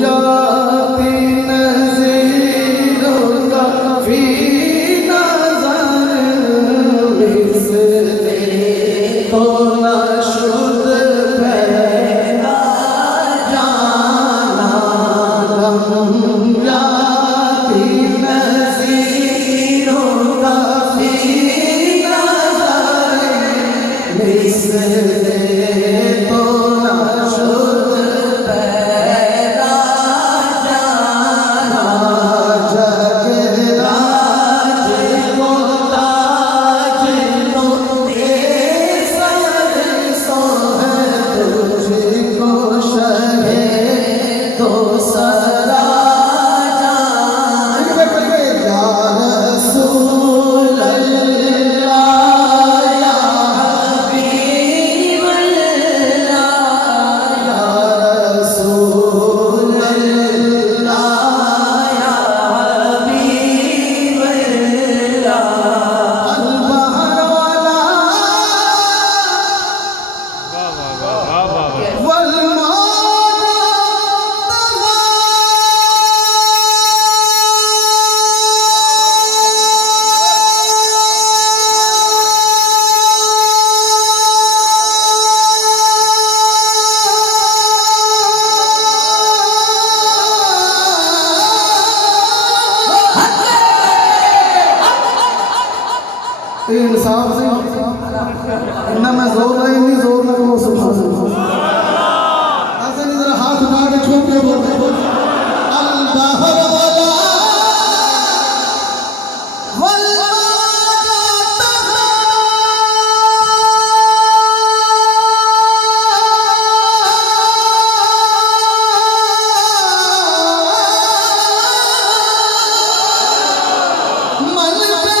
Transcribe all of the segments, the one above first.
जाती नज़ीरों का फी नज़र मिसले तो न शुद पैदा जाना हम जाती नज़ीरों का फी नज़र मिसले तो न शुद पैदा जाना जग राज को ताज तो दे सर सो है तुझको शहे तो सरा जान या रसूल अल्लाह या हबीब अल्लाह या रसूल अल्लाह या हबीब अल्लाह अल-बहर वाला वल इंसाफ से ना मैं जोर रही नहीं जोर ना वो सुबह ऐसे नहीं जरा हाथ उठा के छू के बोलते अल्लाह मन पे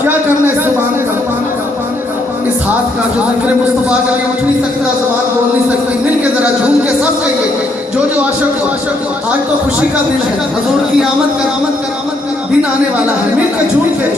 क्या करना है जुबान का, इस हाथ का जो जिक्र मुस्तफा का उठ नहीं सकता, जुबान बोल नहीं सकती। मिल के जरा झूम के सब कहिए, जो आशिक हो आज तो खुशी का दिन है, हजूर की आमद का दिन आने वाला है। मिल के झूम के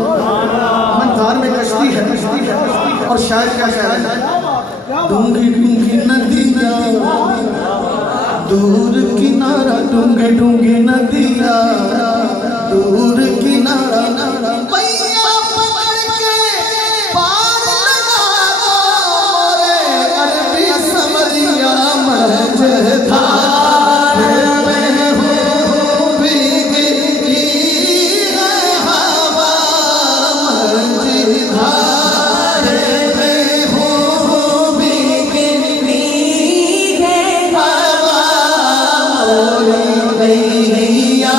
मंधार में कश्ती है और शायद क्या शायद डूंगी डूंगी नदिया दूर किनारा डूंगी डूंगी नदिया दूर किनारा मैया पकड़ के पार लगा दो रे अरबी समरिया मझधार में हो भीगी है हवा मझधार में हो भीगी है हवा मोरी नैया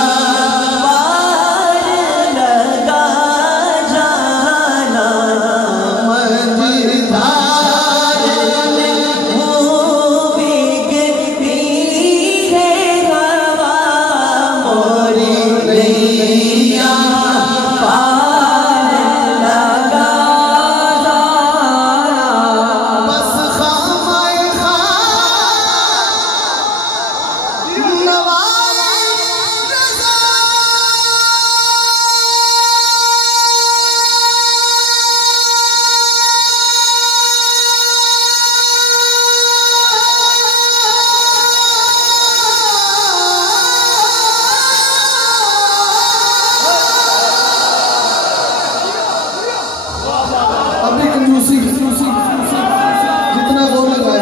जितना जोर लगाए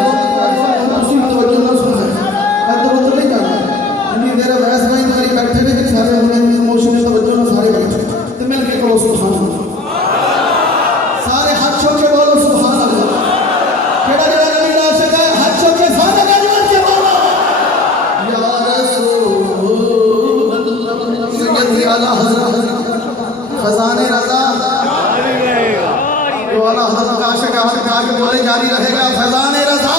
उसी तवज्जो ना सुन है तो नहीं जाना इतनी देर वैस भाई तुम्हारी बैठे थे कि सारे होने इमोशनल तवज्जो ना सारे बैठे तो मिल के कहो सुभान अल्लाह सारे हाथ छोड़ के बोलो सुभान अल्लाह केड़ा केड़ा नबी नाम से कहे हाथ छोड़ के सारे गज के बोलो या रसूल अल्लाह सैयदी आला हज़रत खजाने रज़ा वाला हज़रत आशिक आशिक आगे बोले जारी रहेगा फैज़ान रज़ा